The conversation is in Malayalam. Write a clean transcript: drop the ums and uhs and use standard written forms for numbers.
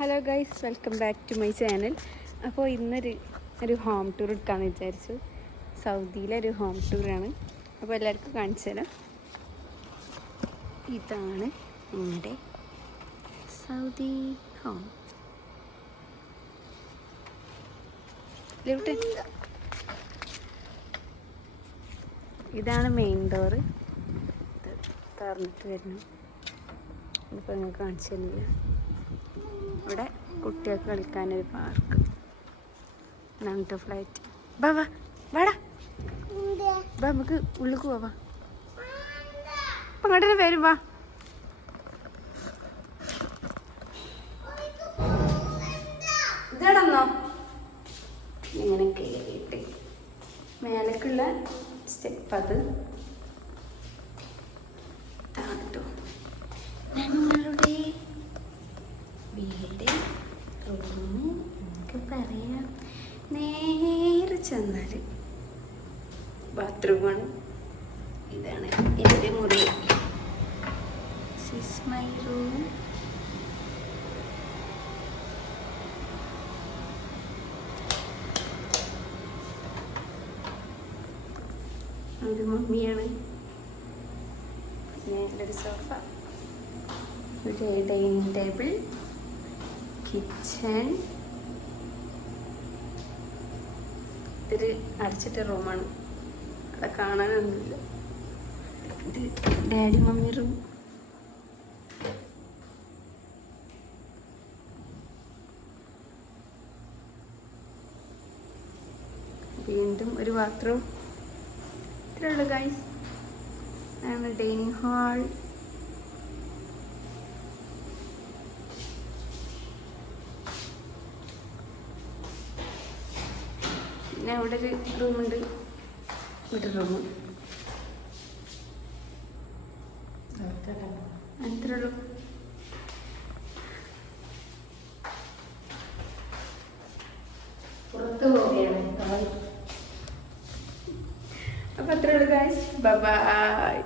Hello guys, welcome back to my channel. അപ്പോൾ ഇന്നൊരു ഹോം ടൂർ എടുക്കാമെന്ന് വിചാരിച്ചു. സൗദിയിലെ ഒരു ഹോം ടൂറാണ്. അപ്പോൾ എല്ലാവർക്കും കാണിച്ചു തരാം. ഇതാണ് ഞങ്ങളുടെ സൗദി ഹോം. ഇതാണ് മെയിൻ ഡോറ്. തുറന്നിട്ട് വരുന്നു. ഇപ്പോൾ നിങ്ങൾക്ക് കാണിച്ചു തരുന്നില്ല. ഇവിടെ കുട്ടികൾക്ക് കളിക്കാനൊരു പാർക്ക്. ഇതാണ് ഫ്ലൈറ്റ്. വാടാ നമുക്ക് ഉള്ളിൽ പോവാ. അപ്പം അങ്ങോട്ട് വരും. വാ, ഇതാണെന്നോ ഇങ്ങനെ കയറിയിട്ട് മേലേക്കുള്ള സ്റ്റെപ്പ്. അത് താട്ടോ ഞങ്ങളുടെ വീട് റൂം നമുക്ക് പറയാം. നേരെ ചെന്നാൽ ബാത്റൂമാണ്. ഇതാണ് എൻ്റെ മുറി. This my room. ഇത് മമ്മിയാണ്. പിന്നെ ഒരു സോഫ, ഒരു ഡൈനിങ് ടേബിൾ, കിച്ചൺ. ഇതൊരു അടച്ചിട്ട റൂമാണ്, അവിടെ കാണാനൊന്നുമില്ല. ഇത് ഡാഡി മമ്മി റൂം. വീണ്ടും ഒരു ബാത്റൂം. ഇത്രയേ ഉള്ളൂ ഗൈസ്. ആണ് ഡൈനിങ് ഹാൾ. പിന്നെ അവിടെ ഒരു റൂമുണ്ട്. ഒരു റൂം അത്രേ ഉള്ളൂ. പുറത്ത് പോവുകയാണ്. അപ്പോൾ അത്രേ ഉള്ളൂ ഗൈസ്. ബൈ.